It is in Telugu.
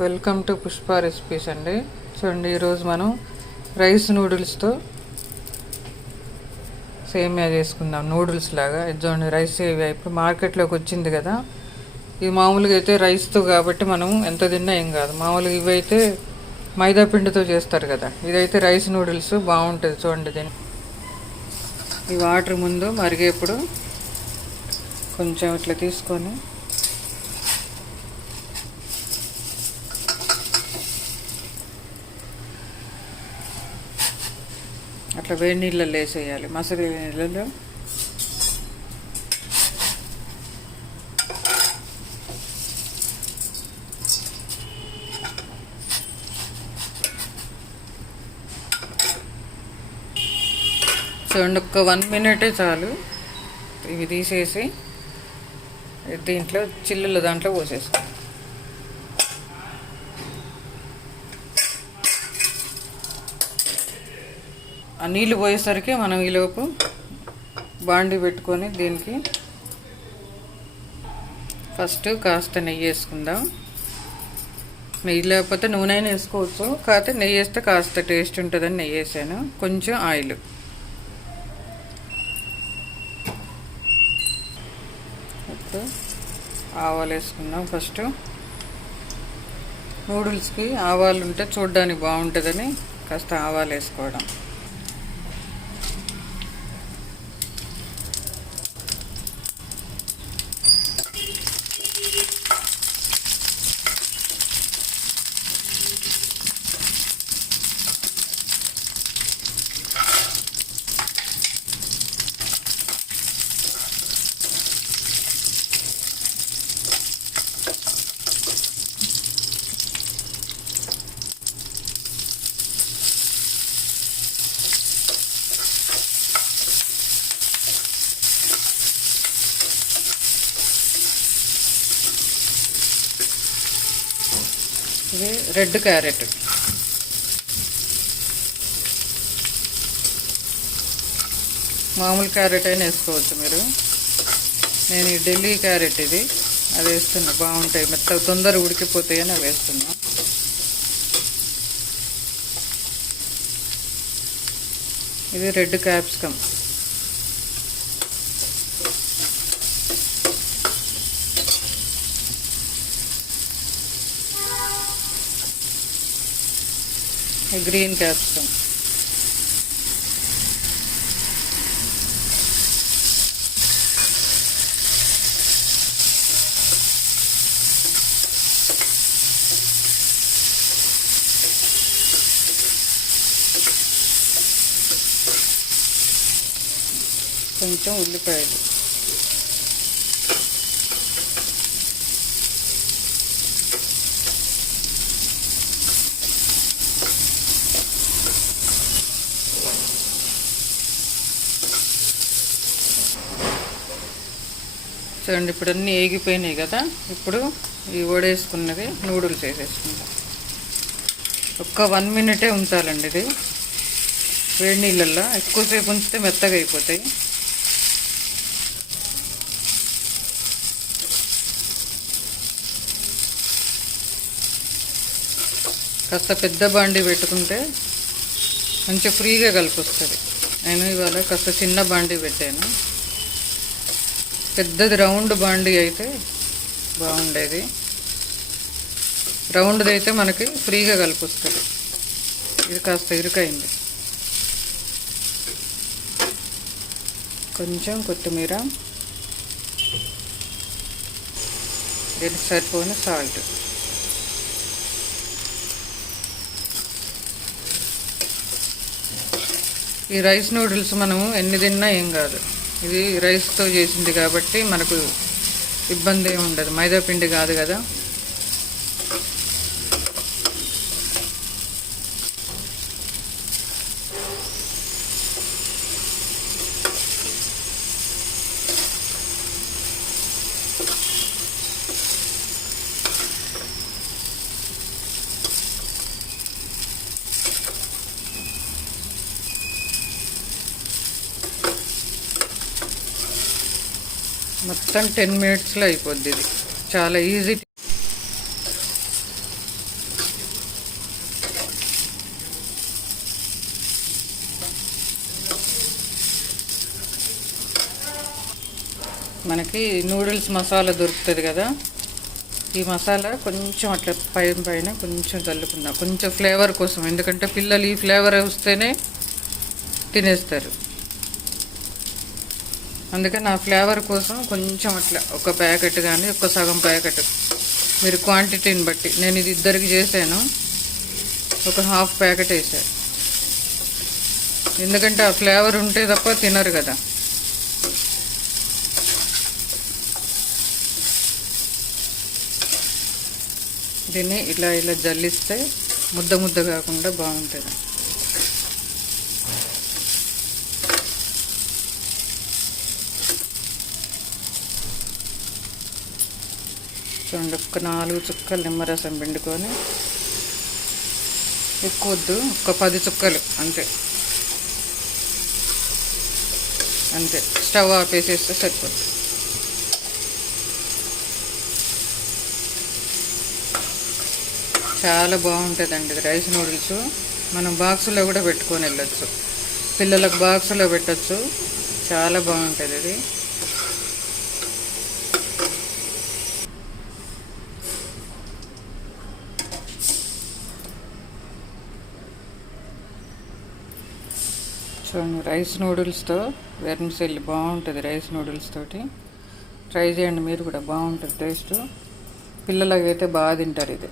వెల్కమ్ టు పుష్ప రెసిపీస్ అండి. చూడండి ఈరోజు మనం రైస్ నూడిల్స్తో సేమియా చేసుకుందాం. నూడిల్స్ లాగా. ఇది చూడండి రైస్ సేమియా ఇప్పుడు మార్కెట్లోకి వచ్చింది కదా. ఇది మామూలుగా అయితే రైస్తో కాబట్టి మనం ఎంత తిన్నా ఏం కాదు. మామూలుగా ఇవైతే మైదా పిండితో చేస్తారు కదా. ఇదైతే రైస్ నూడిల్స్ బాగుంటుంది చూడండి దీని. ఈ వాటర్ ముందు మరిగేప్పుడు కొంచెం ఇట్లా తీసుకొని అట్లా వేడి నీళ్ళల్లో వేసేయాలి మసలి నీళ్ళలో. చూడండి ఒక్క వన్ మినిటే చాలు. ఇవి తీసేసి దీంట్లో చిల్లుల దాంట్లో పోసేసుకోండి ఆ నీళ్ళు పోయేసరికి మనం ఈలోపు బాండి పెట్టుకొని దీనికి ఫస్ట్ కాస్త నెయ్యి వేసుకుందాం. నెయ్యి లేకపోతే నూనె అయినా వేసుకోవచ్చు. కాకపోతే నెయ్యి వేస్తే కాస్త టేస్ట్ ఉంటుందని నెయ్యి వేసాను. కొంచెం ఆయిల్. ఆవాలు వేసుకుందాం ఫస్ట్. నూడిల్స్కి ఆవాలు ఉంటే చూడడానికి బాగుంటుందని కాస్త ఆవాలు వేసుకోవడం. ఇది రెడ్ క్యారెట్. మామూలు క్యారెట్ అయినా వేసుకోవచ్చు మీరు. నేను ఈ ఢిల్లీ క్యారెట్ ఇది. అది వేస్తున్నా. బాగుంటాయి. మెత్త తొందర ఉడికిపోతాయని అవి వేస్తున్నా. ఇది రెడ్ క్యాప్సికమ్. గ్రీన్ క్యాప్సికమ్ కొంచెం ఉల్లిపాయలు చూడండి ఇప్పుడు అన్నీ ఏగిపోయినాయి కదా. ఇప్పుడు ఈ ఓడేసుకున్నది నూడిల్స్ వేసేసుకుంటాం ఒక్క వన్ మినిటే ఉంచాలండి ఇది. వేడి నీళ్ళల్లో ఎక్కువసేపు ఉంచితే మెత్తగా అయిపోతాయి. కాస్త పెద్ద బాండి పెట్టుకుంటే మంచిగా ఫ్రీగా కలిపి వస్తుంది. నేను ఇవాళ కాస్త చిన్న బాండి పెట్టాను. పెద్దది రౌండ్ బాండీ అయితే బాగుండేది. రౌండ్ది అయితే మనకి ఫ్రీగా కలిపిస్తుంది ఇది కాస్త ఇరుకైంది. కొంచెం కొత్తిమీర. దీనికి సరిపోయిన సాల్ట్. ఈ రైస్ నూడిల్స్ మనము ఎన్ని తిన్నా ఏం కాదు. ఇది రైస్తో చేసింది కాబట్టి మనకు ఇబ్బంది ఏమి ఉండదు. మైదా పిండి కాదు కదా. మొత్తం టెన్ మినిట్స్లో అయిపోద్ది ఇది. చాలా ఈజీ. మనకి నూడిల్స్ మసాలా దొరుకుతుంది కదా. ఈ మసాలా కొంచెం అట్లా పైన పైన కొంచెం చల్లుకుందాం. కొంచెం ఫ్లేవర్ కోసం. ఎందుకంటే పిల్లలు ఈ ఫ్లేవర్ వస్తేనే తినేస్తారు. అందుకని ఆ ఫ్లేవర్ కోసం కొంచెం అట్లా ఒక ప్యాకెట్ కానీ ఒక సగం ప్యాకెట్. మీరు క్వాంటిటీని బట్టి. నేను ఇది ఇద్దరికి చేశాను. ఒక హాఫ్ ప్యాకెట్ వేసాను ఎందుకంటే ఆ ఫ్లేవర్ ఉంటే తప్ప తినరు కదా. దీన్ని ఇలా ఇలా జల్లిస్తే ముద్ద ముద్ద కాకుండా బాగుంటుంది. చూడండి ఒక్క నాలుగు చుక్కలు నిమ్మరసం పిండుకొని ఎక్కువ వద్దు ఒక పది చుక్కలు అంతే. అంతే. స్టవ్ ఆపేసేస్తే సరిపోతుంది చాలా బాగుంటుందండి ఇది రైస్ నూడిల్స్. మనం బాక్సులో కూడా పెట్టుకొని వెళ్ళొచ్చు. పిల్లలకు బాక్సులో పెట్టచ్చు. చాలా బాగుంటుంది ఇది. చూడండి రైస్ నూడిల్స్తో వెర్మిసెల్లి బాగుంటుంది రైస్ నూడిల్స్ తోటి. ట్రై చేయండి మీరు కూడా బాగుంటుంది టేస్ట్. పిల్లలకైతే బాగా తింటారు ఇది.